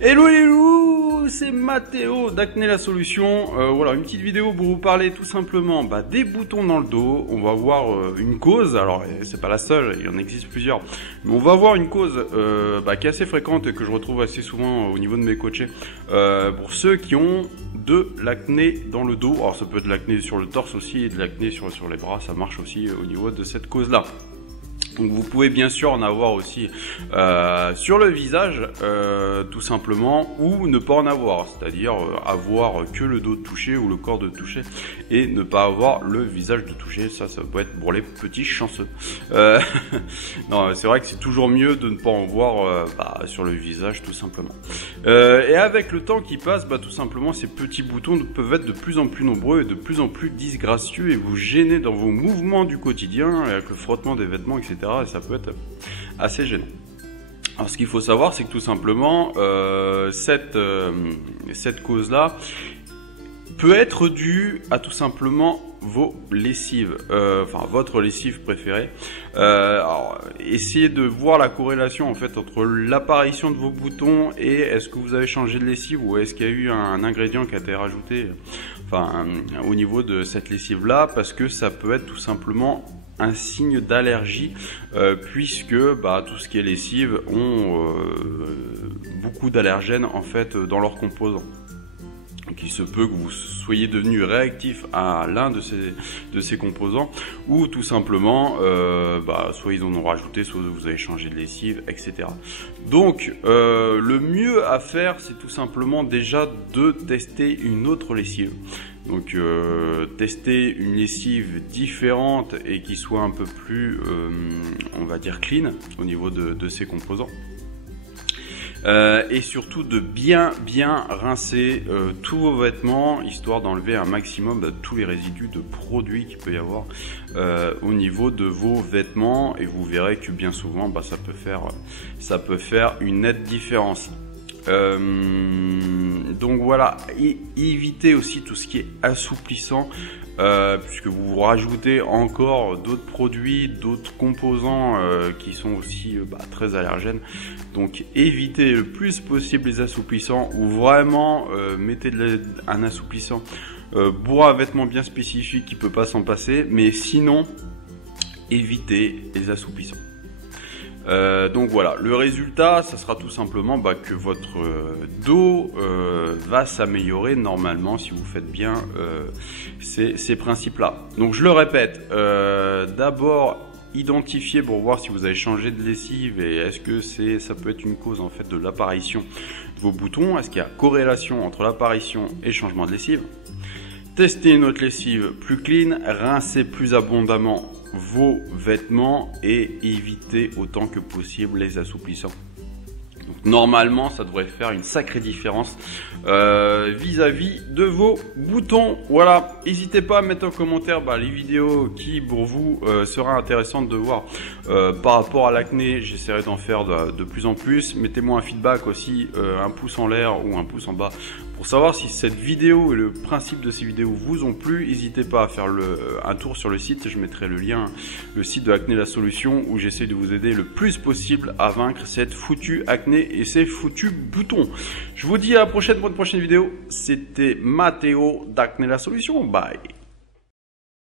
Hello les loups, c'est Mathéo d'Acné la solution. Voilà, une petite vidéo pour vous parler tout simplement des boutons dans le dos. On va voir une cause, alors c'est pas la seule, il y en existe plusieurs. Mais on va voir une cause qui est assez fréquente et que je retrouve assez souvent au niveau de mes coachés. Pour ceux qui ont de l'acné dans le dos, alors ça peut être de l'acné sur le torse aussi et de l'acné sur les bras, ça marche aussi au niveau de cette cause-là. Donc vous pouvez bien sûr en avoir aussi sur le visage tout simplement, ou ne pas en avoir, c'est-à-dire avoir que le dos de toucher ou le corps de toucher et ne pas avoir le visage de toucher. Ça peut être pour les petits chanceux. Non, c'est vrai que c'est toujours mieux de ne pas en voir sur le visage tout simplement. Et avec le temps qui passe, tout simplement ces petits boutons peuvent être de plus en plus nombreux et de plus en plus disgracieux et vous gêner dans vos mouvements du quotidien avec le frottement des vêtements, etc. Et ça peut être assez gênant. Alors ce qu'il faut savoir, c'est que tout simplement cette cause-là peut être due à tout simplement vos lessives, votre lessive préférée. Alors, essayez de voir la corrélation en fait entre l'apparition de vos boutons et est-ce que vous avez changé de lessive ou est-ce qu'il y a eu un ingrédient qui a été rajouté au niveau de cette lessive là, parce que ça peut être tout simplement un signe d'allergie puisque tout ce qui est lessive ont beaucoup d'allergènes en fait dans leurs composants. Donc il se peut que vous soyez devenu réactif à l'un de ces composants, ou tout simplement soit ils en ont rajouté, soit vous avez changé de lessive, etc. Donc le mieux à faire, c'est tout simplement déjà de tester une autre lessive. Donc tester une lessive différente et qui soit un peu plus on va dire clean au niveau de ses composants. Et surtout de bien rincer tous vos vêtements, histoire d'enlever un maximum de tous les résidus de produits qu'il peut y avoir au niveau de vos vêtements, et vous verrez que bien souvent ça peut faire une nette différence. Donc voilà, et évitez aussi tout ce qui est assouplissant, puisque vous rajoutez encore d'autres produits, d'autres composants qui sont aussi très allergènes. Donc évitez le plus possible les assouplissants, ou vraiment mettez un assouplissant pour un vêtement bien spécifique qui peut pas s'en passer, mais sinon évitez les assouplissants. Donc voilà, le résultat, ça sera tout simplement que votre dos va s'améliorer normalement si vous faites bien ces principes-là. Donc je le répète, d'abord identifier pour voir si vous avez changé de lessive et est-ce que ça peut être une cause en fait de l'apparition de vos boutons. Est-ce qu'il y a corrélation entre l'apparition et le changement de lessive? Testez une autre lessive plus clean, rincez plus abondamment vos vêtements et évitez autant que possible les assouplissants. Donc normalement ça devrait faire une sacrée différence vis-à-vis de vos boutons. Voilà, n'hésitez pas à mettre en commentaire les vidéos qui pour vous sera intéressante de voir par rapport à l'acné. J'essaierai d'en faire de plus en plus. Mettez-moi un feedback aussi, un pouce en l'air ou un pouce en bas, pour savoir si cette vidéo et le principe de ces vidéos vous ont plu. N'hésitez pas à faire un tour sur le site, je mettrai le lien, le site de Acné la solution, où j'essaie de vous aider le plus possible à vaincre cette foutue acné et ces foutus boutons. Je vous dis à la prochaine pour une prochaine vidéo. C'était Mathéo d'Acné la solution. Bye.